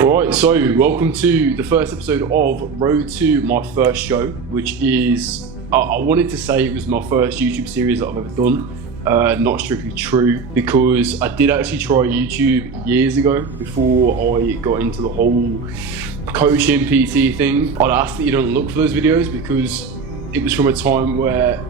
Alright, so welcome to the first episode of Road to my first show, which is, I wanted to say it was my first YouTube series that I've ever done. Not strictly true, because I did actually try YouTube years ago before I got into the whole coaching PT thing. I'd ask that you don't look for those videos because it was from a time where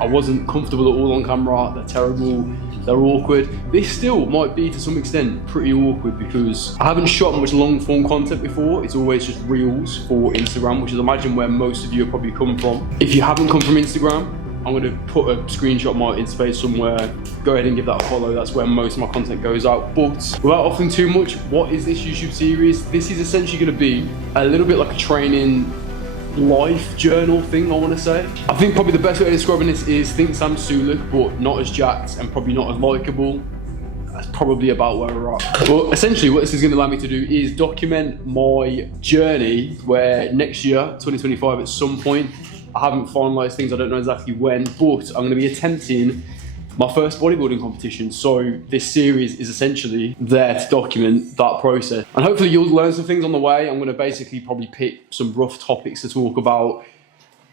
I wasn't comfortable at all on camera. They're terrible, they're awkward. This still might be to some extent pretty awkward because I haven't shot much long form content before. It's always just reels for Instagram, which is I imagine where most of you have probably come from. If you haven't come from Instagram, I'm going to put a screenshot of my interface somewhere. Go ahead and give that a follow. That's where most of my content goes out. But without offering too much, what is this YouTube series? This is essentially going to be a little bit like a training life journal thing, I want to say. I think probably the best way of describing this is think Sam Sulek, but not as jacked and probably not as likeable. That's probably about where we're at. But essentially what this is going to allow me to do is document my journey where next year, 2025, at some point, I haven't finalised things, I don't know exactly when, but I'm going to be attempting my first bodybuilding competition. So this series is essentially there to document that process. And hopefully you'll learn some things on the way. I'm going to basically probably pick some rough topics to talk about,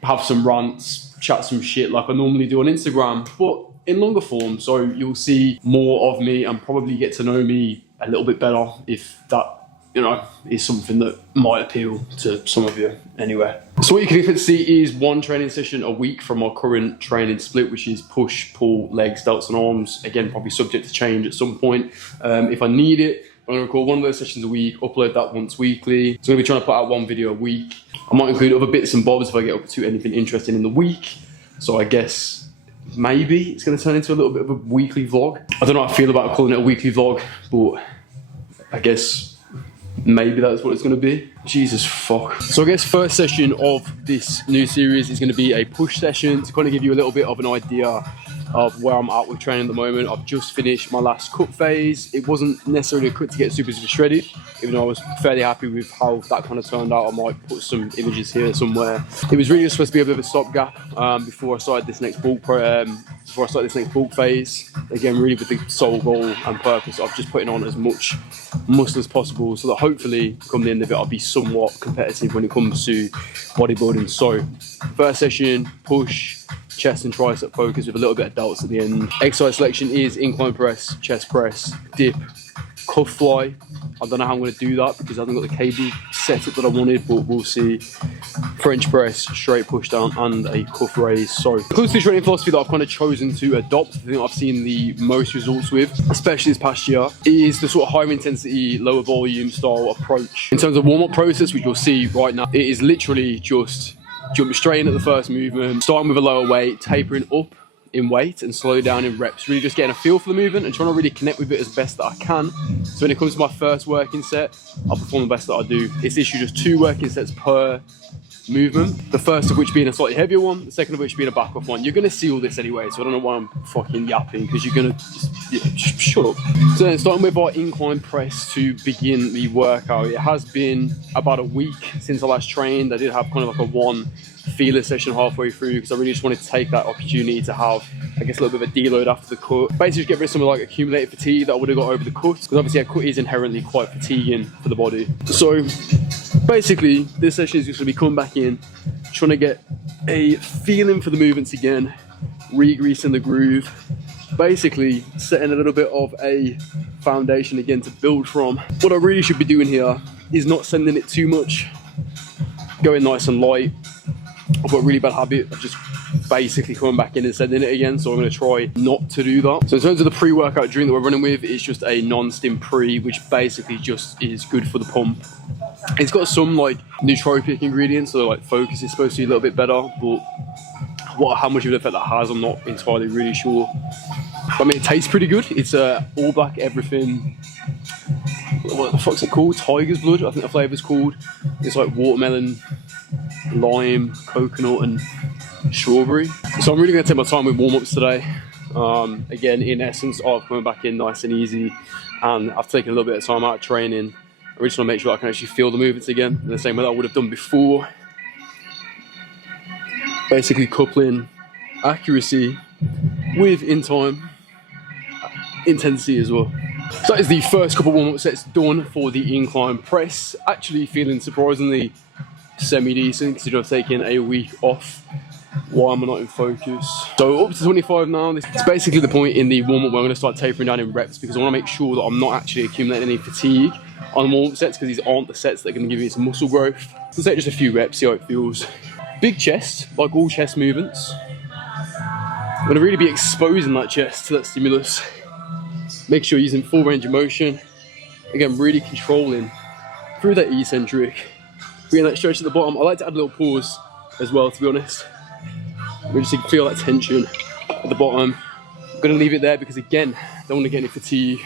have some rants, chat some shit like I normally do on Instagram, but in longer form. So you'll see more of me and probably get to know me a little bit better, if that, you know, is something that might appeal to some of you anyway. So what you can expect to see is one training session a week from our current training split, which is push, pull, legs, delts and arms. Again, probably subject to change at some point. If I need it, I'm gonna record one of those sessions a week, upload that once weekly. So I'm gonna be trying to put out one video a week. I might include other bits and bobs if I get up to anything interesting in the week. So I guess maybe it's gonna turn into a little bit of a weekly vlog. I don't know how I feel about calling it a weekly vlog, but I guess maybe that's what it's going to be. Jesus fuck. So I guess first session of this new series is going to be a push session to kind of give you a little bit of an idea of where I'm at with training at the moment. I've just finished my last cut phase. It wasn't necessarily a cut to get super shredded, even though I was fairly happy with how that kind of turned out. I might put some images here somewhere. It was really just supposed to be a bit of a stopgap before I started this next bulk phase. Again, really with the sole goal and purpose of just putting on as much muscle as possible, so that hopefully come the end of it I'll be somewhat competitive when it comes to bodybuilding. So first session, push, chest and tricep focus with a little bit of delts at the end. Exercise selection is incline press, chest press, dip, cuff fly. I don't know how I'm going to do that because I haven't got the cable set up that I wanted, but we'll see. French press, straight push down and a cuff raise. So close to the training philosophy that I've kind of chosen to adopt, the thing I've seen the most results with, especially this past year, is the sort of higher intensity, lower volume style approach. In terms of warm-up process, which you'll see right now, it is literally just jump straight in at the first movement, starting with a lower weight, tapering up in weight and slow down in reps, really just getting a feel for the movement and trying to really connect with it as best that I can. So when it comes to my first working set, I'll perform the best that I do. It's literally just 2 working sets per movement, the first of which being a slightly heavier one, the second of which being a back off one. You're going to see all this anyway, so I don't know why I'm fucking yapping, because you're going to just shut up. So then starting with our incline press to begin the workout. It has been about a week since I last trained. I did have kind of like a one feeler session halfway through because I really just wanted to take that opportunity to have, I guess, a little bit of a deload after the cut. Basically just get rid of some of like accumulated fatigue that I would have got over the cut, because obviously a cut is inherently quite fatiguing for the body. So basically this session is just going to be coming back in, trying to get a feeling for the movements again, re-greasing the groove, basically setting a little bit of a foundation again to build from. What I really should be doing here is not sending it too much, going nice and light. I've got a really bad habit of just basically coming back in and sending it again, so I'm going to try not to do that. So in terms of the pre-workout drink that we're running with, it's just a non-stim pre, which basically just is good for the pump. It's got some like nootropic ingredients, so like focus is supposed to be a little bit better, but how much of an effect that has, I'm not entirely really sure. But I mean, it tastes pretty good. It's all black everything. What the fuck's it called? Tiger's blood, I think the flavour's called. It's like watermelon, lime, coconut and strawberry. So I'm really going to take my time with warm-ups today. Again, in essence of coming back in nice and easy, and I've taken a little bit of time out of training. I just want to make sure I can actually feel the movements again in the same way that I would have done before. Basically coupling accuracy with, in time, intensity as well. So that is the first couple warm-up sets done for the incline press. Actually feeling surprisingly semi-decent considering I've taken a week off. Why am I not in focus? So up to 25 now. This is basically the point in the warm-up where I'm going to start tapering down in reps because I want to make sure that I'm not actually accumulating any fatigue on the warm-up sets because these aren't the sets that are going to give you some muscle growth. Let's take just a few reps, see how it feels. Big chest, like all chest movements. I'm going to really be exposing that chest to that stimulus. Make sure you're using full range of motion. Again, really controlling through that eccentric. Bringing that stretch at the bottom. I like to add a little pause as well, to be honest. We just feel that tension at the bottom. I'm going to leave it there because, again, I don't want to get any fatigue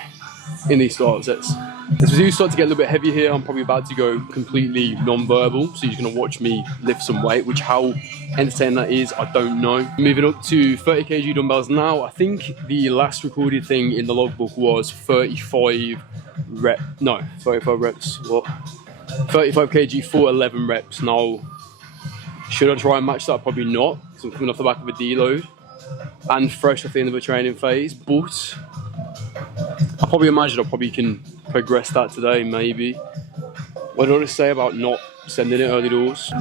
in these start sets. As we do start to get a little bit heavier here, I'm probably about to go completely non-verbal. So you're going to watch me lift some weight, which how entertaining that is, I don't know. Moving up to 30 kg dumbbells now. I think the last recorded thing in the logbook was 35 reps. What? 35 kg for 11 reps. Now, should I try and match that? Probably not, because I'm coming off the back of a deload and fresh off the end of a training phase. But I probably imagine I probably can progress that today, maybe. What do I say about not sending it early doors?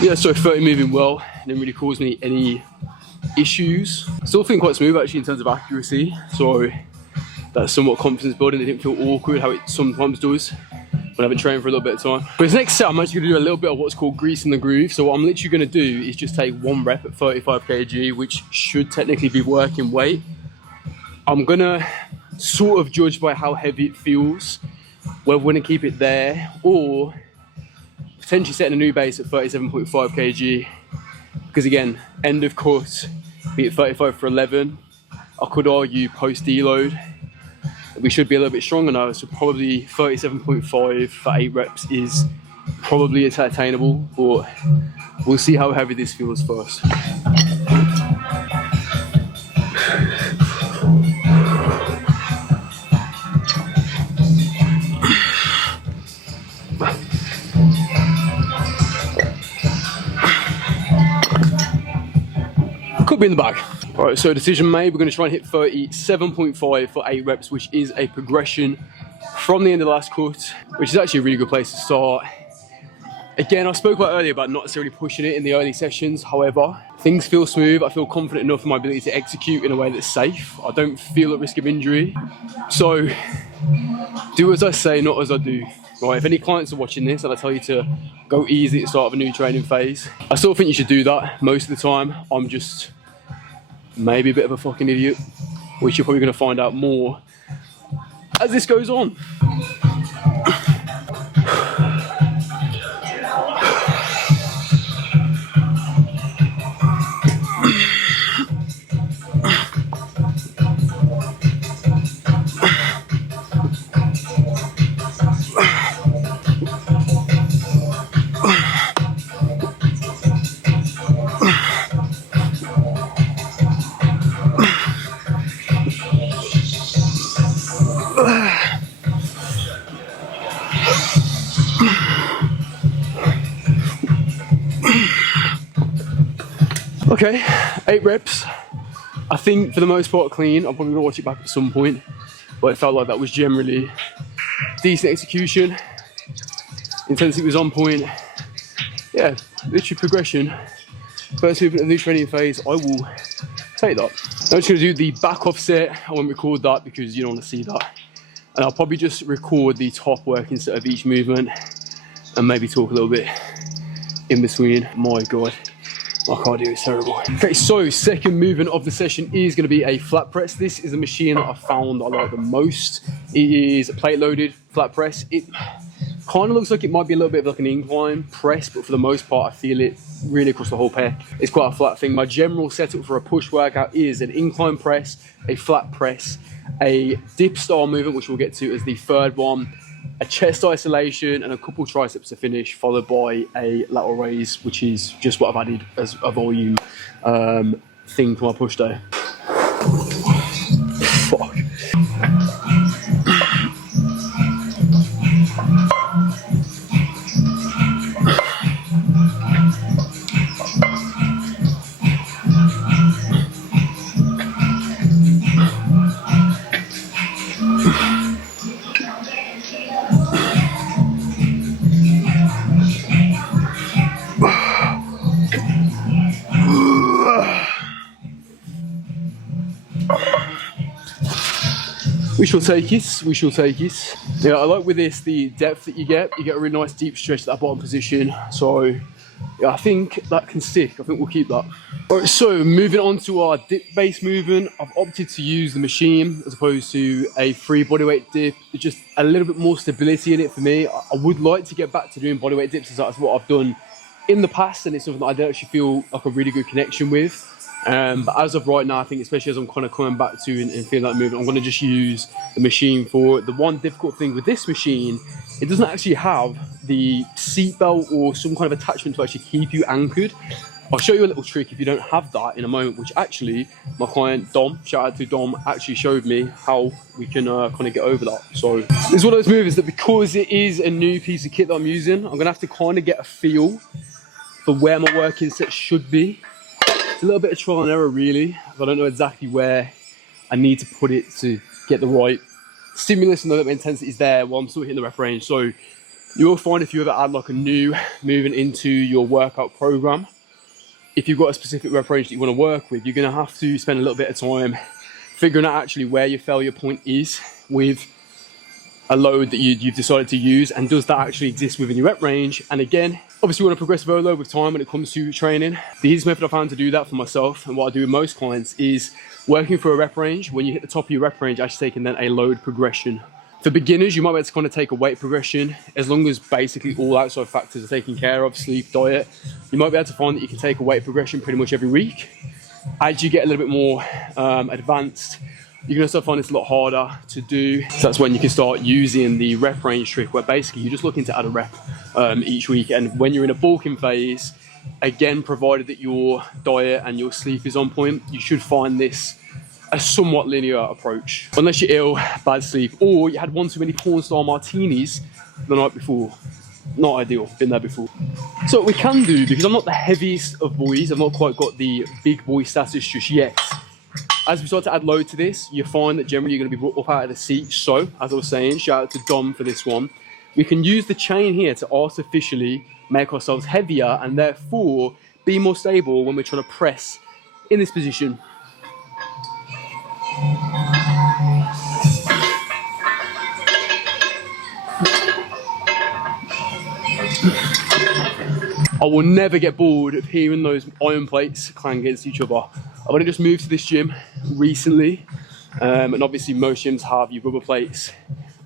Yeah, so 30 moving well, didn't really cause me any issues. Still feeling quite smooth actually in terms of accuracy, so that's somewhat confidence building. It didn't feel awkward how it sometimes does when I haven't trained for a little bit of time. But this next set, I'm actually gonna do a little bit of what's called grease in the groove. So what I'm literally gonna do is just take one rep at 35 kg, which should technically be working weight. I'm gonna sort of judge by how heavy it feels, whether we're gonna keep it there or potentially setting a new base at 37.5 kg. Because again, end of course, be at 35 for 11. I could argue post deload, we should be a little bit stronger now, so probably 37.5 for 8 reps is probably attainable, but we'll see how heavy this feels first. Could be in the bag. All right, so decision made. We're going to try and hit 37.5 for 8 reps, which is a progression from the end of the last cut, which is actually a really good place to start. Again, I spoke about earlier about not necessarily pushing it in the early sessions. However, things feel smooth. I feel confident enough in my ability to execute in a way that's safe. I don't feel at risk of injury. So do as I say, not as I do. Right, if any clients are watching this and I tell you to go easy at the start of a new training phase, I still think you should do that most of the time. I'm just maybe a bit of a fucking idiot, which you're probably going to find out more as this goes on. Okay, 8 reps. I think for the most part clean. I'm probably gonna watch it back at some point, but it felt like that was generally decent execution. Intensity was on point. Yeah, literally progression. First movement of the new training phase, I will take that. I'm just gonna do the back offset. I won't record that because you don't want to see that. And I'll probably just record the top working set of each movement and maybe talk a little bit in between. My God. My cardio is terrible. Okay, so second movement of the session is going to be a flat press. This is a machine that I found I like the most. It is a plate loaded flat press. It kind of looks like it might be a little bit of like an incline press, but for the most part I feel it really across the whole pec. It's quite a flat thing. My general setup for a push workout is an incline press, a flat press, a dip style movement, which we'll get to as the third one, a chest isolation and a couple triceps to finish, followed by a lateral raise, which is just what I've added as a volume thing to my push day. Fuck. We shall take it, we shall take it. Yeah, I like with this the depth that you get a really nice deep stretch at that bottom position. So yeah, I think that can stick. I think we'll keep that. All right, so moving on to our dip based movement, I've opted to use the machine as opposed to a free bodyweight dip. There's just a little bit more stability in it for me. I would like to get back to doing bodyweight dips, as that's what I've done in the past, and it's something that I don't actually feel like a really good connection with. But as of right now, I think especially as I'm kind of coming back to and feeling that movement, I'm going to just use the machine for it. The one difficult thing with this machine, it doesn't actually have the seatbelt or some kind of attachment to actually keep you anchored. I'll show you a little trick if you don't have that in a moment, which actually my client Dom, shout out to Dom, actually showed me how we can kind of get over that. So it's one of those movements that, because it is a new piece of kit that I'm using, I'm going to have to kind of get a feel for where my working set should be. It's a little bit of trial and error really. I don't know exactly where I need to put it to get the right stimulus and know that my intensity is there while I'm still hitting the rep range. So you will find if you ever add like a new movement into your workout program, if you've got a specific rep range that you want to work with, you're going to have to spend a little bit of time figuring out actually where your failure point is with a load that you've decided to use, and does that actually exist within your rep range. And again, obviously you want to progressive overload with time when it comes to training. The easiest method I found to do that for myself, and what I do with most clients, is working for a rep range. When you hit the top of your rep range, actually taking then a load progression. For beginners, you might be able to kind of take a weight progression, as long as basically all outside factors are taken care of, sleep, diet. You might be able to find that you can take a weight progression pretty much every week. As you get a little bit more advanced, you're going to start finding it's a lot harder to do. So that's when you can start using the rep range trick, where basically you're just looking to add a rep each week. And when you're in a bulking phase, again, provided that your diet and your sleep is on point, you should find this a somewhat linear approach. Unless you're ill, bad sleep, or you had one too many porn star martinis the night before. Not ideal, been there before. So what we can do, because I'm not the heaviest of boys, I've not quite got the big boy status just yet. As we start to add load to this, you find that generally you're going to be brought up out of the seat. So, as I was saying, shout out to Dom for this one. We can use the chain here to artificially make ourselves heavier and therefore be more stable when we're trying to press in this position. I will never get bored of hearing those iron plates clang against each other. I've only just moved to this gym recently, and obviously most gyms have your rubber plates,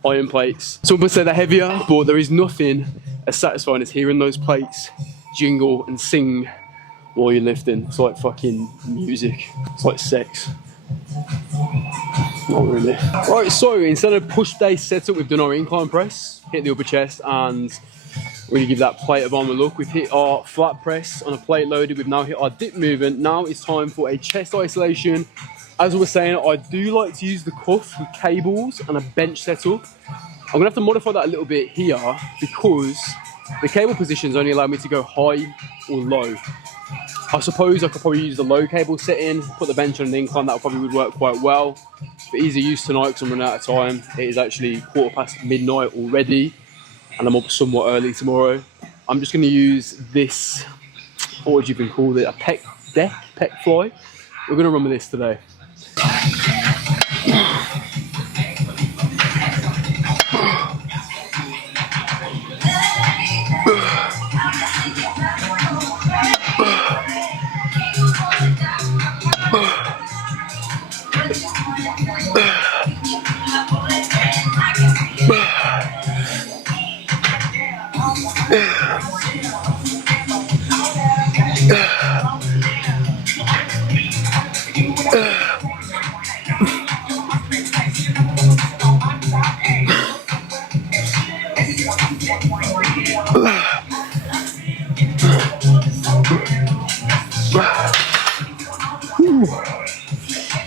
iron plates. Some people say they're heavier, but there is nothing as satisfying as hearing those plates jingle and sing while you're lifting. It's like fucking music. It's like sex. Not really. Right, so instead of push-day setup, we've done our incline press, hit the upper chest, and really give that plate a bomber look. We've hit our flat press on a plate loaded. We've now hit our dip movement. Now it's time for a chest isolation. As I was saying, I do like to use the cuff with cables and a bench setup. I'm gonna have to modify that a little bit here because the cable positions only allow me to go high or low. I suppose I could probably use the low cable setting, put the bench on an incline. That probably would work quite well. For easy use tonight, because I'm running out of time. It is actually midnight already, and I'm up somewhat early tomorrow. I'm just going to use this, what would you even call it, a pec fly. We're going to run with this today.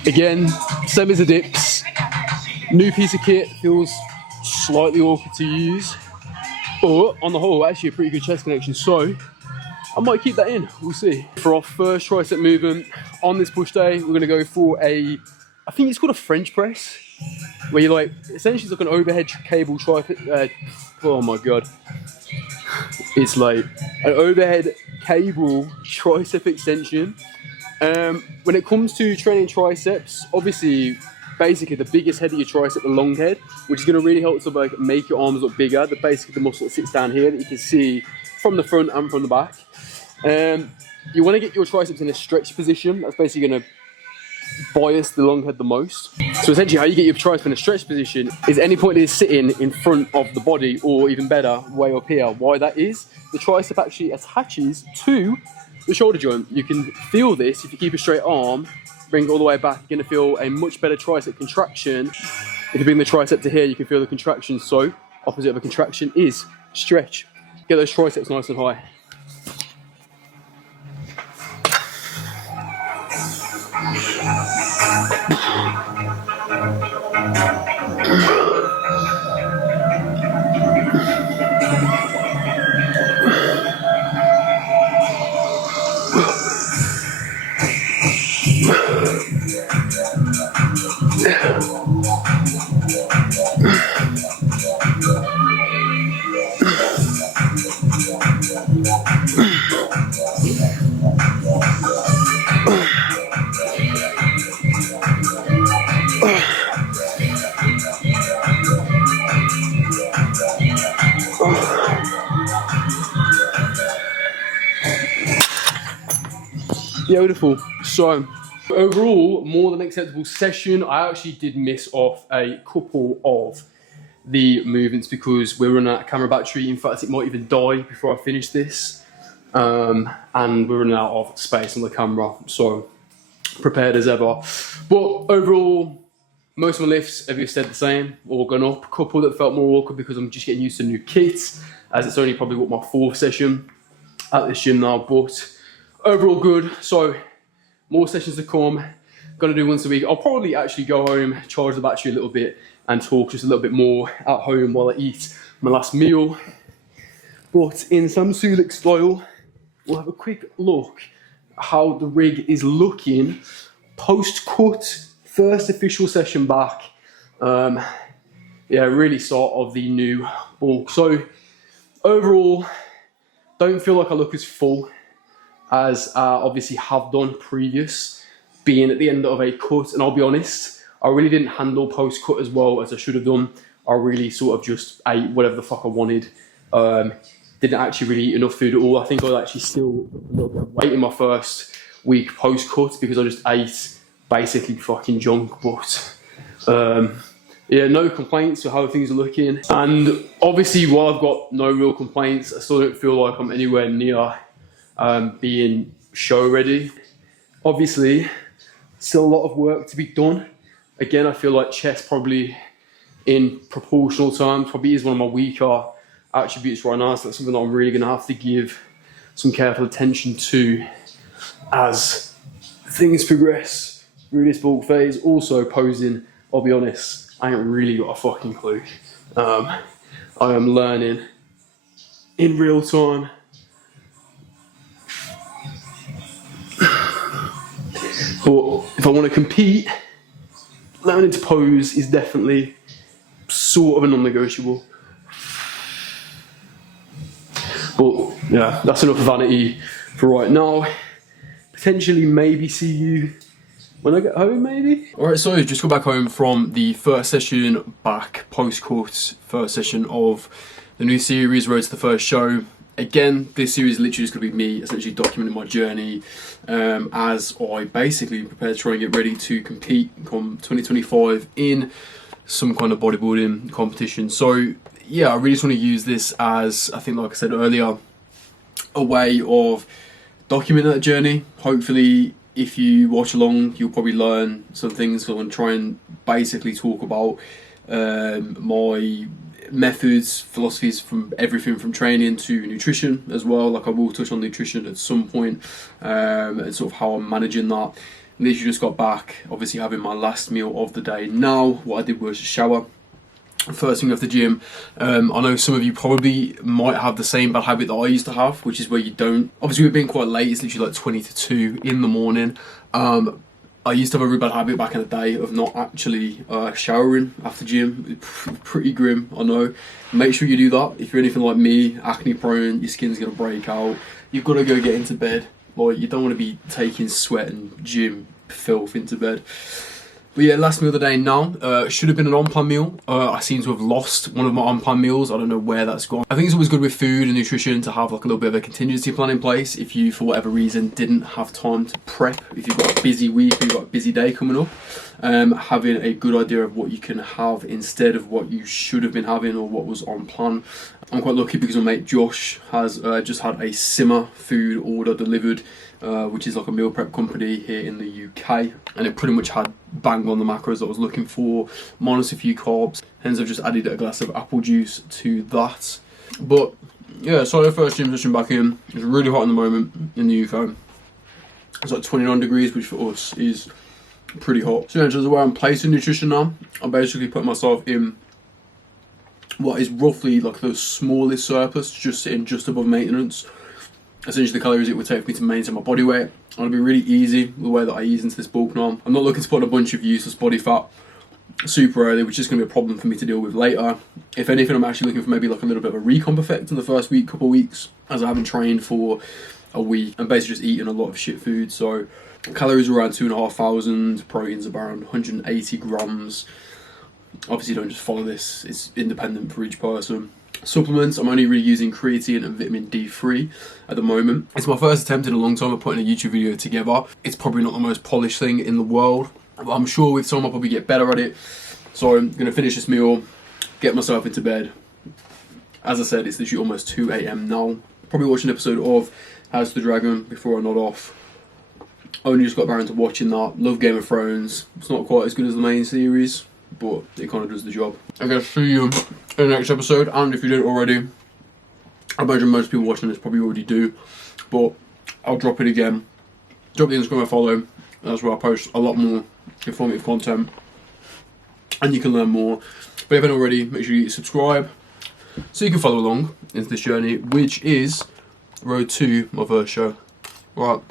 Again, same as the dips. New piece of kit, feels slightly awkward to use, but on the whole, actually a pretty good chest connection. So I might keep that in, we'll see. For our first tricep movement on this push day, we're gonna go for I think it's called a French press, where you like, essentially it's like an overhead cable tricep, oh my God. It's like an overhead cable tricep extension. When it comes to training triceps, obviously basically the biggest head of your tricep, the long head, which is going to really help to like make your arms look bigger. Basically the muscle that sits down here that you can see from the front and from the back. You want to get your triceps in a stretch position. That's basically going to bias the long head the most. So essentially how you get your tricep in a stretch position is any point it is sitting in front of the body, or even better, way up here. Why that is, the tricep actually attaches to the shoulder joint. You can feel this if you keep a straight arm, bring it all the way back, you're going to feel a much better tricep contraction. If you bring the tricep to here, you can feel the contraction. So opposite of a contraction is stretch. Get those triceps nice and high. Beautiful. So overall, more than acceptable session. I actually did miss off a couple of the movements because we're running out of camera battery. In fact, it might even die before I finish this. And we're running out of space on the camera, so prepared as ever. But overall, most of my lifts have stayed the same, all gone up. A couple that felt more awkward because I'm just getting used to new kits, as it's only probably what, my 4th session at this gym now, but overall good. So more sessions to come. Gonna do once a week. I'll probably actually go home, charge the battery a little bit, and talk just a little bit more at home while I eat my last meal. But in some Sulik style, we'll have a quick look at how the rig is looking post-cut, first official session back. Yeah, really sort of the new bulk. So overall, don't feel like I look as full as I obviously have done previous, being at the end of a cut. And I'll be honest, I really didn't handle post-cut as well as I should have done. I really sort of just ate whatever the fuck I wanted. Didn't actually really eat enough food at all. I think I was actually still a little bit of weight in my first week post-cut because I just ate basically fucking junk. But yeah, no complaints with how things are looking. And obviously, while I've got no real complaints, I still don't feel like I'm anywhere near being show ready. Obviously, still a lot of work to be done. Again, I feel like chest probably in proportional terms probably is one of my weaker attributes right now. So that's something that I'm really going to have to give some careful attention to as things progress through this bulk phase. Also posing, I'll be honest, I ain't really got a fucking clue. I am learning in real time. But if I want to compete, learning to pose is definitely sort of a non-negotiable. But yeah, that's enough vanity for right now. Potentially maybe see you when I get home, maybe? Alright, so just got back home from the first session back, post-cut, first session of the new series, Road to the First Show. Again, this series is literally just going to be me essentially documenting my journey as I basically prepare to try and get ready to compete come 2025 in some kind of bodybuilding competition. So yeah, I really just want to use this as, I think like I said earlier, a way of documenting that journey. Hopefully, if you watch along, you'll probably learn some things. So I'm going to try and basically talk about my methods, philosophies, from everything from training to nutrition as well. Like I will touch on nutrition at some point, and sort of how I'm managing that. Literally just got back, obviously having my last meal of the day. Now what I did was shower first thing off the gym. I know some of you probably might have the same bad habit that I used to have, which is where you don't, obviously we're being quite late, it's literally like 20 to 2 in the morning. I used to have a really bad habit back in the day of not actually showering after gym. Pretty grim, I know. Make sure you do that. If you're anything like me, acne prone, your skin's gonna break out, you've got to go get into bed. Like, you don't want to be taking sweat and gym filth into bed. But yeah, last meal of the day now. Should have been an on-plan meal. I seem to have lost one of my on-plan meals. I don't know where that's gone. I think it's always good with food and nutrition to have like a little bit of a contingency plan in place if you, for whatever reason, didn't have time to prep. If you've got a busy week or you've got a busy day coming up, having a good idea of what you can have instead of what you should have been having or what was on plan. I'm quite lucky because my mate Josh has just had a Simmer food order delivered, which is like a meal prep company here in the UK, and it pretty much had bang on the macros that I was looking for, minus a few carbs. Hence I've just added a glass of apple juice to that. But yeah, so the first gym session back in. It's really hot in the moment in the UK. It's like 29 degrees, which for us is pretty hot. So in terms of where I'm placing nutrition now, I'm basically putting myself in what is roughly like the smallest surplus, just sitting just above maintenance. Essentially the calories it would take for me to maintain my body weight. And it'll be really easy the way that I ease into this bulk now. I'm not looking to put on a bunch of useless body fat super early, which is going to be a problem for me to deal with later. If anything, I'm actually looking for maybe like a little bit of a recomp effect in the first week, couple of weeks, as I haven't trained for a week and basically just eating a lot of shit food. So calories are around 2,500, proteins around 180 grams. Obviously don't just follow this, it's independent for each person. Supplements, I'm only really using creatine and vitamin D3 at the moment. It's my first attempt in a long time of putting a YouTube video together. It's probably not the most polished thing in the world, but I'm sure with time I'll probably get better at it. So I'm going to finish this meal, get myself into bed. As I said, it's literally almost 2 AM now. Probably watch an episode of House of the Dragon before I nod off. Only just got around to watching that. Love Game of Thrones. It's not quite as good as the main series, but it kind of does the job. I guess see you in the next episode, and if you didn't already, I imagine most people watching this probably already do, but I'll drop it again. Drop the Instagram I follow. That's where I post a lot more informative content, and you can learn more. But if you haven't already, make sure you subscribe so you can follow along into this journey, which is road to my first show. Right,